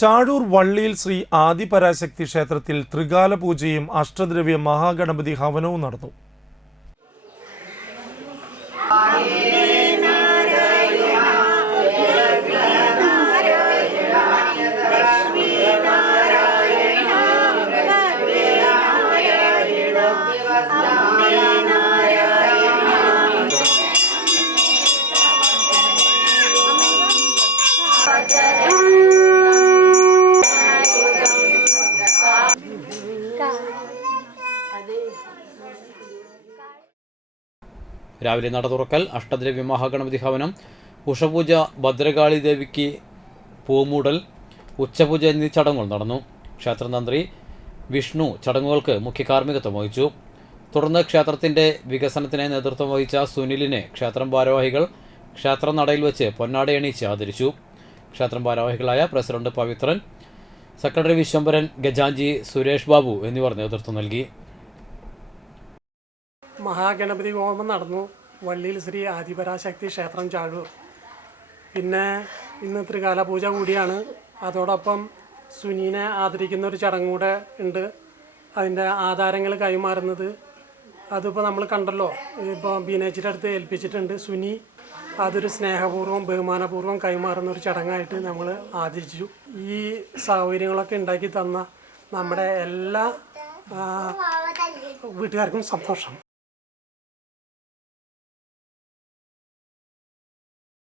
ചാഴൂർ വള്ളിയിൽ ശ്രീ ആദിപരാശക്തി ക്ഷേത്രത്തിൽ ത്രികാല പൂജയും അഷ്ടദ്രവ്യ മഹാഗണപതി ഹവനവും നടന്നു. രാവിലെ നട തുറക്കൽ അഷ്ടദ്രവ്യ മഹാഗണപതി ഹവനം ഉഷപൂജ ഭദ്രകാളി ദേവിക്ക് പൂമൂടൽ ഉച്ചപൂജ എന്നീ ചടങ്ങുകൾ നടന്നു. ക്ഷേത്രതന്ത്രി വിഷ്ണു ചടങ്ങുകൾക്ക് മുഖ്യ കാർമ്മികത്വം വഹിച്ചു. തുടർന്ന് ക്ഷേത്രത്തിന്റെ വികസനത്തിനായി നേതൃത്വം വഹിച്ച സുനിലിനെ ക്ഷേത്രം ഭാരവാഹികൾ ക്ഷേത്ര നടയിൽ വെച്ച് പൊന്നാടയണിയിച്ച് ആദരിച്ചു. ക്ഷേത്രം ഭാരവാഹികളായ പ്രസിഡന്റ് പവിത്രൻ സെക്രട്ടറി വിശ്വംഭരൻ ഗജാഞ്ചി സുരേഷ് ബാബു എന്നിവർ നേതൃത്വം നൽകി. മഹാഗണപതി ഹോമം നടന്നു. വള്ളിയിൽ ശ്രീ ആദിപരാശക്തി ക്ഷേത്രം ചാഴൂർ പിന്നെ ഇന്ന് ത്രികാല പൂജ കൂടിയാണ്. അതോടൊപ്പം സുനീനെ ആദരിക്കുന്ന ഒരു ചടങ്ങ് കൂടെ ഉണ്ട്. അതിന്റെ ആധാരങ്ങൾ കൈമാറുന്നത്. അതിപ്പോൾ നമ്മൾ കണ്ടല്ലോ ഇപ്പോൾ ബീനേച്ചിന്റെ അടുത്ത് ഏൽപ്പിച്ചിട്ടുണ്ട് സുനി. അതൊരു സ്നേഹപൂർവം ബഹുമാനപൂർവം കൈമാറുന്ന ഒരു ചടങ്ങായിട്ട് നമ്മൾ ആദരിച്ചു. ഈ സൗകര്യങ്ങളൊക്കെ ഉണ്ടാക്കി തന്ന നമ്മുടെ എല്ലാ വീട്ടുകാർക്കും സന്തോഷം.